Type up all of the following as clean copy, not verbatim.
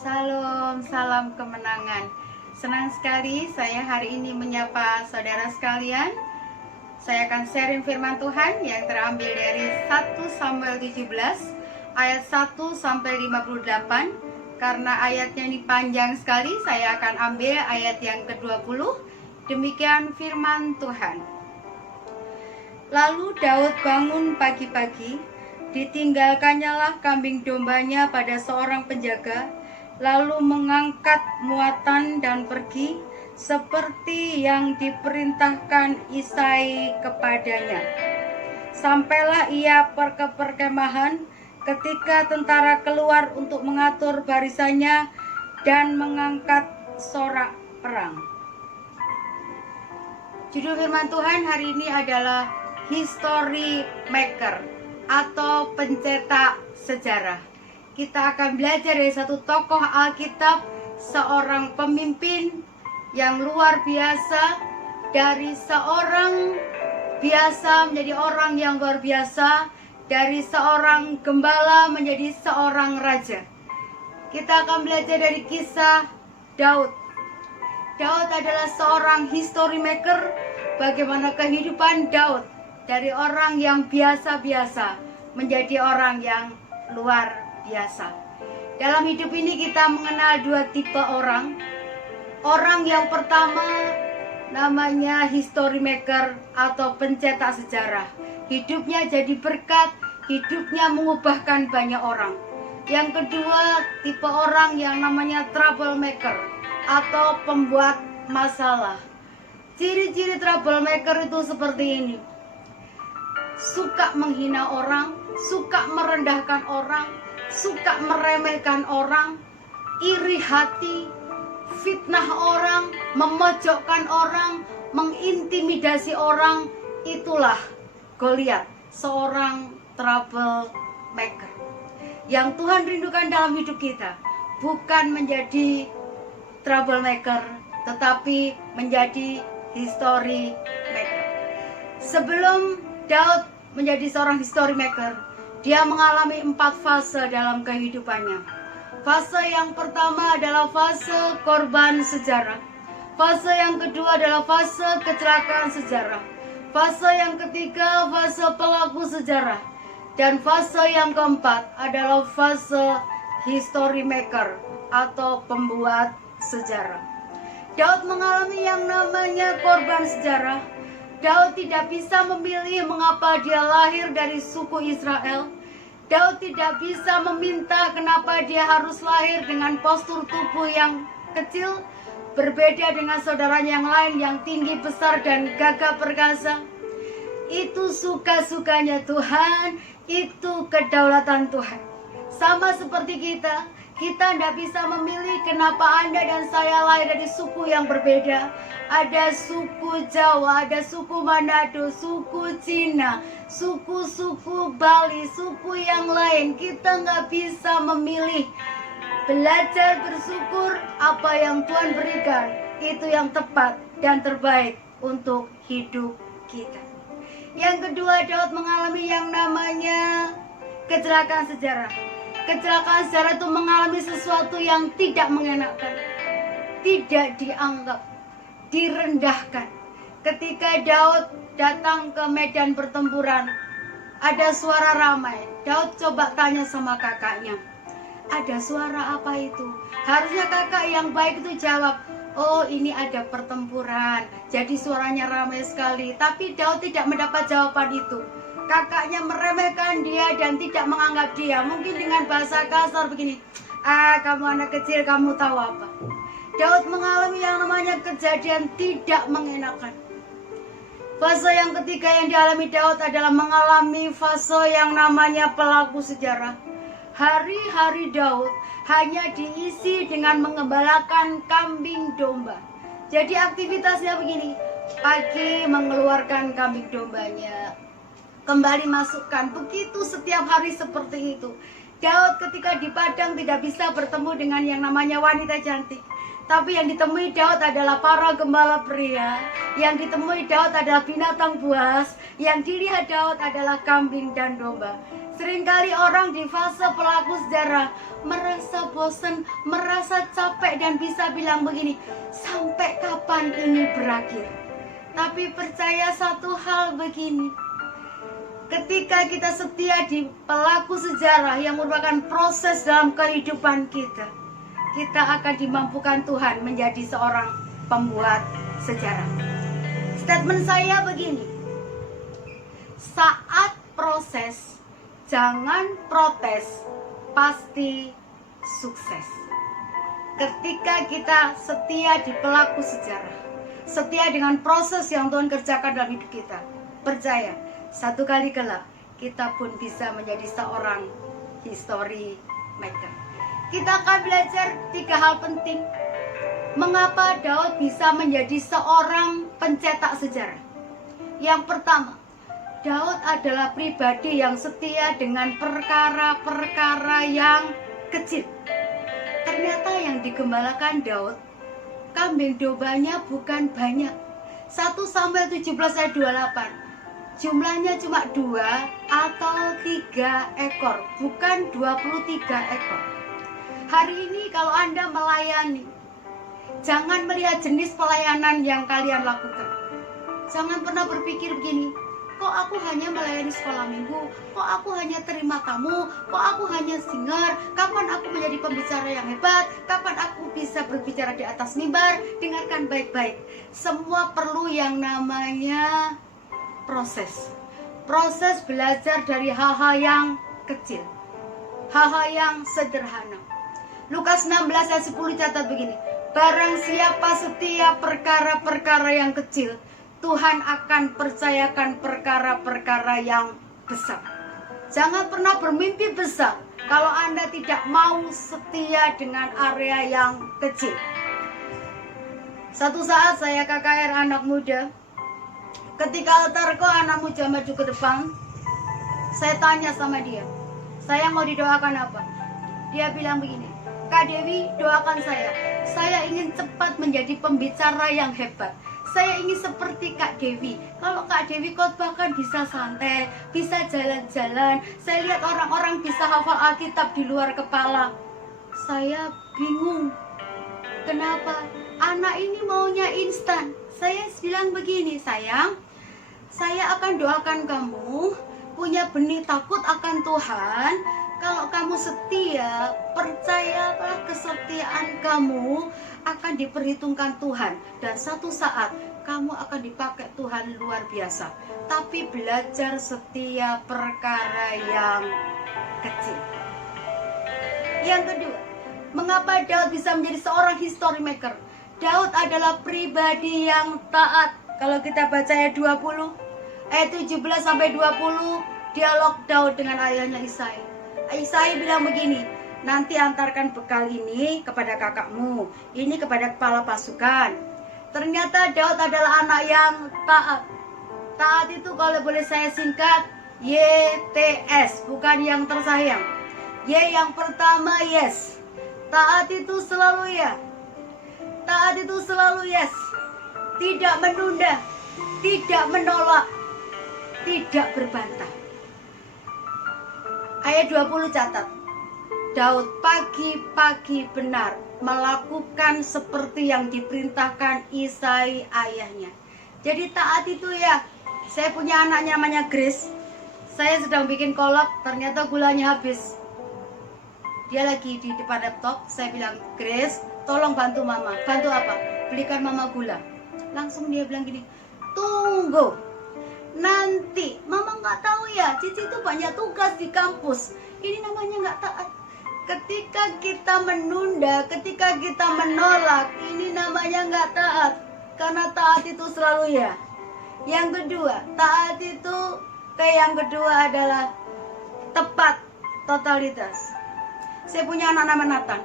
Salam, salam kemenangan. Senang sekali saya hari ini menyapa saudara sekalian. Saya akan sharing firman Tuhan yang terambil dari 1 Samuel 17 ayat 1 sampai 58. Karena ayatnya ini panjang sekali, saya akan ambil ayat yang ke-20. Demikian firman Tuhan. Lalu Daud bangun pagi-pagi, ditinggalkannya lah kambing dombanya pada seorang penjaga, lalu mengangkat muatan dan pergi seperti yang diperintahkan Isai kepadanya. Sampailah ia ke perkemahan ketika tentara keluar untuk mengatur barisannya dan mengangkat sorak perang. Judul firman Tuhan hari ini adalah History Maker atau pencetak sejarah. Kita akan belajar dari satu tokoh Alkitab, seorang pemimpin yang luar biasa, dari seorang biasa menjadi orang yang luar biasa, dari seorang gembala menjadi seorang raja. Kita akan belajar dari kisah Daud. Daud adalah seorang history maker, bagaimana kehidupan Daud dari orang yang biasa-biasa menjadi orang yang luar biasa. Dalam hidup ini kita mengenal dua tipe orang. Orang yang pertama namanya history maker atau pencetak sejarah. Hidupnya jadi berkat, hidupnya mengubahkan banyak orang. Yang kedua tipe orang yang namanya troublemaker atau pembuat masalah. Ciri-ciri troublemaker itu seperti ini. Suka menghina orang, suka merendahkan orang, suka meremehkan orang, iri hati, fitnah orang, memojokkan orang, mengintimidasi orang. Itulah Goliat, seorang troublemaker. Yang Tuhan rindukan dalam hidup kita bukan menjadi troublemaker, tetapi menjadi history maker. Sebelum Daud menjadi seorang history maker, dia mengalami 4 fase dalam kehidupannya. Fase yang pertama adalah fase korban sejarah. Fase yang kedua adalah fase kecelakaan sejarah. Fase yang ketiga fase pelaku sejarah. Dan fase yang keempat adalah fase history maker atau pembuat sejarah. Daud mengalami yang namanya korban sejarah. Daud tidak bisa memilih mengapa dia lahir dari suku Israel. Daud tidak bisa meminta kenapa dia harus lahir dengan postur tubuh yang kecil, berbeda dengan saudaranya yang lain yang tinggi besar dan gagah perkasa. Itu suka-sukanya Tuhan, itu kedaulatan Tuhan. Sama seperti kita tidak bisa memilih kenapa Anda dan saya lahir dari suku yang berbeda. Ada suku Jawa, ada suku Manado, suku Cina, suku-suku Bali, suku yang lain. Kita nggak bisa memilih. Belajar bersyukur apa yang Tuhan berikan, itu yang tepat dan terbaik untuk hidup kita. Yang kedua, Daud mengalami yang namanya kecelakaan sejarah. Kecelakaan sejarah itu mengalami sesuatu yang tidak mengenakan, tidak dianggap, direndahkan. Ketika Daud datang ke medan pertempuran, ada suara ramai. Daud coba tanya sama kakaknya, ada suara apa itu? Harusnya kakak yang baik itu jawab, oh ini ada pertempuran, jadi suaranya ramai sekali. Tapi Daud tidak mendapat jawaban itu. Kakaknya meremehkan dia dan tidak menganggap dia. Mungkin dengan bahasa kasar begini, kamu anak kecil, kamu tahu apa? Daud mengalami yang namanya kejadian tidak mengenakan. Fase yang ketiga yang dialami Daud adalah mengalami fase yang namanya pelaku sejarah. Hari-hari Daud hanya diisi dengan mengembalakan kambing domba. Jadi aktivitasnya begini, pagi mengeluarkan kambing dombanya, kembali masukkan, begitu setiap hari seperti itu. Daud ketika di padang tidak bisa bertemu dengan yang namanya wanita cantik. Tapi yang ditemui Daud adalah para gembala pria. Yang ditemui Daud adalah binatang buas. Yang dilihat Daud adalah kambing dan domba. Seringkali orang di fase pelaku sejarah merasa bosan, merasa capek dan bisa bilang begini, sampai kapan ini berakhir? Tapi percaya satu hal begini, ketika kita setia di pelaku sejarah yang merupakan proses dalam kehidupan kita, kita akan dimampukan Tuhan menjadi seorang pembuat sejarah. Statement saya begini, saat proses, jangan protes, pasti sukses. Ketika kita setia di pelaku sejarah, setia dengan proses yang Tuhan kerjakan dalam hidup kita, percaya, satu kali kelak kita pun bisa menjadi seorang history maker. Kita akan belajar 3 hal penting. Mengapa Daud bisa menjadi seorang pencetak sejarah? Yang pertama, Daud adalah pribadi yang setia dengan perkara-perkara yang kecil. Ternyata yang digembalakan Daud, kambing dombanya bukan banyak. 1 Samuel 17 ayat 28. Jumlahnya cuma 2 atau 3 ekor, bukan 23 ekor. Hari ini kalau Anda melayani, jangan melihat jenis pelayanan yang kalian lakukan. Jangan pernah berpikir begini, kok aku hanya melayani sekolah minggu, kok aku hanya terima tamu, kok aku hanya singer, kapan aku menjadi pembicara yang hebat, kapan aku bisa berbicara di atas mimbar. Dengarkan baik-baik, semua perlu yang namanya proses. Proses belajar dari hal-hal yang kecil, hal-hal yang sederhana. Lukas 16 ayat 10 catat begini, barang siapa setia perkara-perkara yang kecil, Tuhan akan percayakan perkara-perkara yang besar. Jangan pernah bermimpi besar kalau Anda tidak mau setia dengan area yang kecil. Satu saat saya KKR anak muda, ketika altarku anak muda maju ke depan, saya tanya sama dia, saya mau didoakan apa? Dia bilang begini, Kak Dewi, doakan saya ingin cepat menjadi pembicara yang hebat. Saya ingin seperti Kak Dewi. Kalau Kak Dewi khotbah kan bisa santai, bisa jalan-jalan. Saya lihat orang-orang bisa hafal Alkitab di luar kepala. Saya bingung. Kenapa? Anak ini maunya instan. Saya bilang begini, sayang, saya akan doakan kamu punya benih takut akan Tuhan. Kalau kamu setia, percayalah kesetiaan kamu akan diperhitungkan Tuhan. Dan satu saat kamu akan dipakai Tuhan luar biasa. Tapi belajar setia perkara yang kecil. Yang kedua, mengapa Daud bisa menjadi seorang history maker? Daud adalah pribadi yang taat. Kalau kita baca ayat 20, ayat 17 sampai 20, dialog Daud dengan ayahnya Isai. Isai bilang begini, nanti antarkan bekal ini kepada kakakmu, ini kepada kepala pasukan. Ternyata Daud adalah anak yang taat. Taat itu kalau boleh saya singkat, YTS, bukan yang tersayang. Y yang pertama, yes. Taat itu selalu ya. Taat itu selalu yes. Tidak menunda, tidak menolak, tidak berbantah. Ayat 20 catat, Daud pagi-pagi benar melakukan seperti yang diperintahkan Isai ayahnya. Jadi taat itu ya. Saya punya anaknya namanya Grace. Saya sedang bikin kolak, ternyata gulanya habis. Dia lagi di depan laptop. Saya bilang, Grace, tolong bantu mama. Bantu apa? Belikan mama gula. Langsung dia bilang gini, tunggu, nanti. Mama nggak tahu ya, Cici itu banyak tugas di kampus. Ini namanya nggak taat. Ketika kita menunda, ketika kita menolak, ini namanya nggak taat. Karena taat itu selalu ya. Yang kedua, taat itu yang kedua adalah tepat, totalitas. Saya punya anak nama Nathan.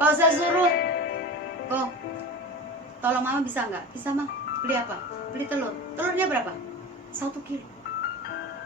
Kalau saya suruh, oh, tolong mama bisa nggak? Bisa mah. Beli apa? Beli telur. Telurnya berapa? 1 kilo.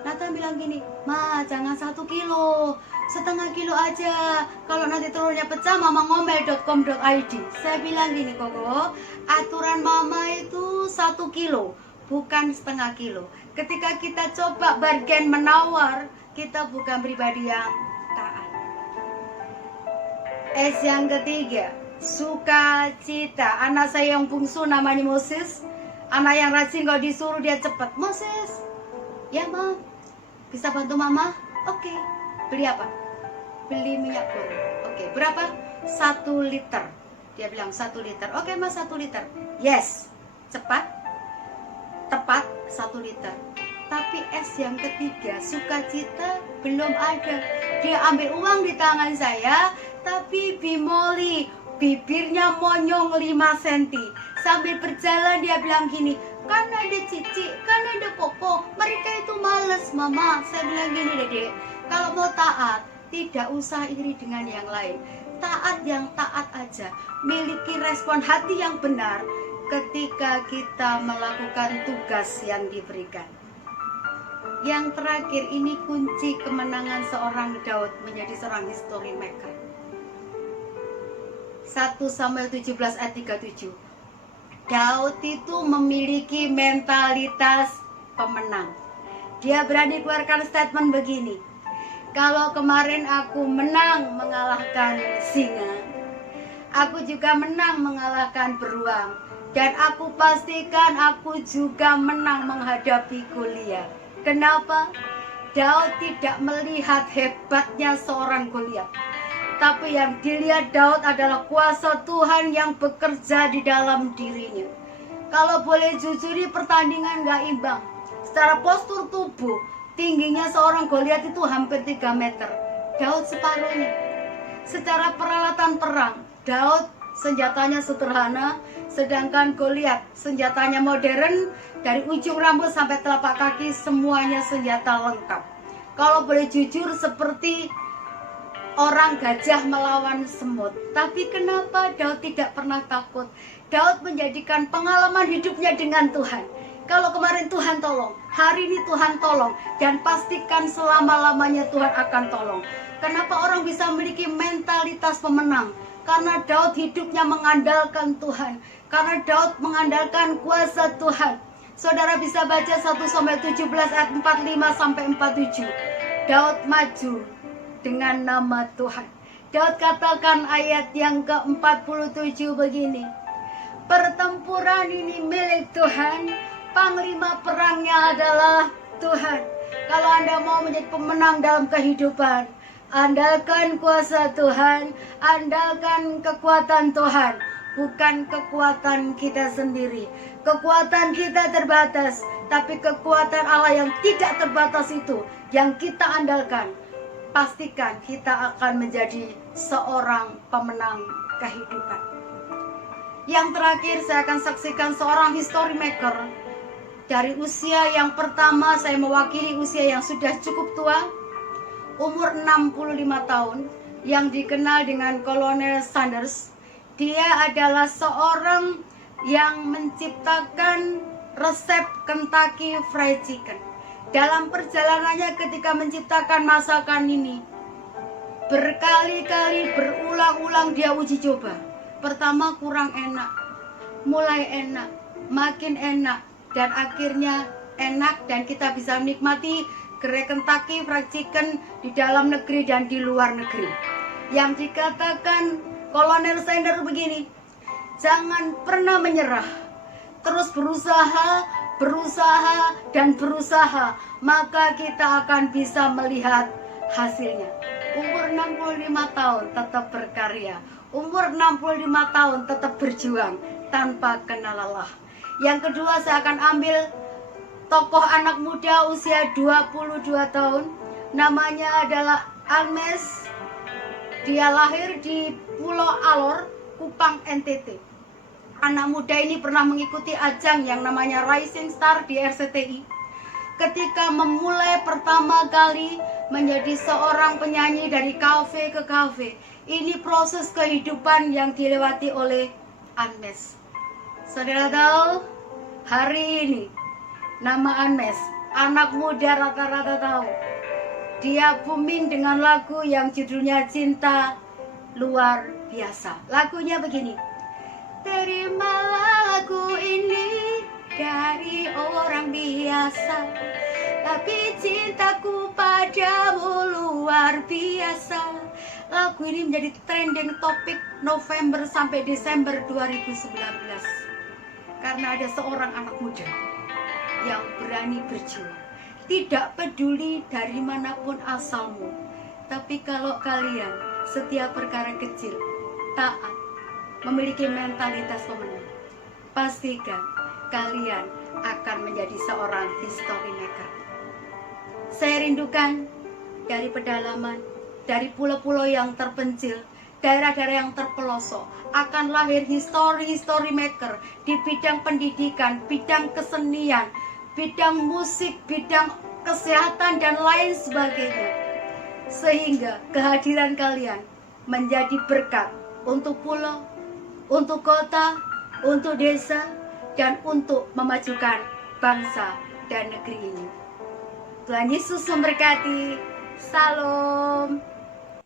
Nathan bilang gini, Ma, jangan 1 kilo, setengah kilo aja. Kalau nanti telurnya pecah, mama ngomel.com.id. Saya bilang gini, Koko, aturan mama itu 1 kilo, bukan setengah kilo. Ketika kita coba bargain menawar, Alkitab bukan pribadi yang taat. S yang ketiga, sukacita. Anak saya yang bungsu namanya Moses. Anak yang rajin kalau disuruh dia cepat. Moses, ya Mam, bisa bantu Mama? Oke. Beli apa? Beli minyak goreng. Oke, berapa? 1 liter. Dia bilang 1 liter. Oke Mas, 1 liter. Yes, cepat, tepat 1 liter. Tapi S yang ketiga, sukacita belum ada. Dia ambil uang di tangan saya, tapi bimoli, bibirnya monyong 5 cm. Sambil berjalan dia bilang gini, kan ada Cici, kan ada Koko, mereka itu males Mama. Saya bilang gini, Dedek, kalau mau taat, tidak usah iri dengan yang lain. Taat yang taat aja. Miliki respon hati yang benar ketika kita melakukan tugas yang diberikan. Yang terakhir, ini kunci kemenangan seorang Daud menjadi seorang history maker. 1 Samuel 17 ayat 37. Daud itu memiliki mentalitas pemenang. Dia berani keluarkan statement begini, kalau kemarin aku menang mengalahkan singa, aku juga menang mengalahkan beruang, dan aku pastikan aku juga menang menghadapi Goliat. Kenapa? Daud tidak melihat hebatnya seorang Goliat, tapi yang dilihat Daud adalah kuasa Tuhan yang bekerja di dalam dirinya. Kalau boleh jujur, di pertandingan gak imbang. Secara postur tubuh, tingginya seorang Goliat itu hampir 3 meter. Daud separuhnya. Secara peralatan perang, Daud senjatanya sederhana, sedangkan Goliat senjatanya modern. Dari ujung rambut sampai telapak kaki semuanya senjata lengkap. Kalau boleh jujur, seperti orang gajah melawan semut. Tapi kenapa Daud tidak pernah takut? Daud menjadikan pengalaman hidupnya dengan Tuhan. Kalau kemarin Tuhan tolong, hari ini Tuhan tolong, dan pastikan selama-lamanya Tuhan akan tolong. Kenapa orang bisa memiliki mentalitas pemenang? Karena Daud hidupnya mengandalkan Tuhan. Karena Daud mengandalkan kuasa Tuhan. Saudara bisa baca 1 Samuel 17 ayat 45-47. Daud maju dengan nama Tuhan. Daud katakan ayat yang ke-47 begini, pertempuran ini milik Tuhan, panglima perangnya adalah Tuhan. Kalau Anda mau menjadi pemenang dalam kehidupan, andalkan kuasa Tuhan, andalkan kekuatan Tuhan, bukan kekuatan kita sendiri. Kekuatan kita terbatas, tapi kekuatan Allah yang tidak terbatas itu yang kita andalkan. Pastikan kita akan menjadi seorang pemenang kehidupan. Yang terakhir, saya akan saksikan seorang history maker. Dari usia yang pertama, saya mewakili usia yang sudah cukup tua, umur 65 tahun, yang dikenal dengan Kolonel Sanders. Dia adalah seorang yang menciptakan resep Kentucky Fried Chicken. Dalam perjalanannya ketika menciptakan masakan ini, berkali-kali berulang-ulang dia uji coba. Pertama kurang enak, mulai enak, makin enak, dan akhirnya enak, dan kita bisa menikmati gerai Kentucky Fried Chicken di dalam negeri dan di luar negeri. Yang dikatakan Kolonel Sanders begini, jangan pernah menyerah, terus berusaha, dan berusaha, maka kita akan bisa melihat hasilnya. Umur 65 tahun tetap berkarya, umur 65 tahun tetap berjuang tanpa kenal lelah. Yang kedua, saya akan ambil tokoh anak muda usia 22 tahun, namanya adalah Almes. Dia lahir di Pulau Alor, Kupang, NTT. Anak muda ini pernah mengikuti ajang yang namanya Rising Star di RCTI. Ketika memulai pertama kali menjadi seorang penyanyi dari kafe ke kafe, ini proses kehidupan yang dilewati oleh Anmes. Saudara tahu, hari ini nama Anmes, anak muda rata-rata tahu. Dia booming dengan lagu yang judulnya Cinta Luar Biasa. Lagunya begini, terimalah lagu ini dari orang biasa, tapi cintaku padamu luar biasa. Lagu ini menjadi trending topik November sampai Desember 2019 karena ada seorang anak muda yang berani berjuang. Tidak peduli dari manapun asalmu, tapi kalau kalian setiap perkara kecil taat, memiliki mentalitas pemenang, pastikan kalian akan menjadi seorang history maker. Saya rindukan dari pedalaman, dari pulau-pulau yang terpencil, daerah-daerah yang terpelosok, akan lahir history maker di bidang pendidikan, bidang kesenian, bidang musik, bidang kesehatan, dan lain sebagainya. Sehingga kehadiran kalian menjadi berkat untuk pulau, untuk kota, untuk desa, dan untuk memajukan bangsa dan negeri ini. Tuhan Yesus memberkati. Salam.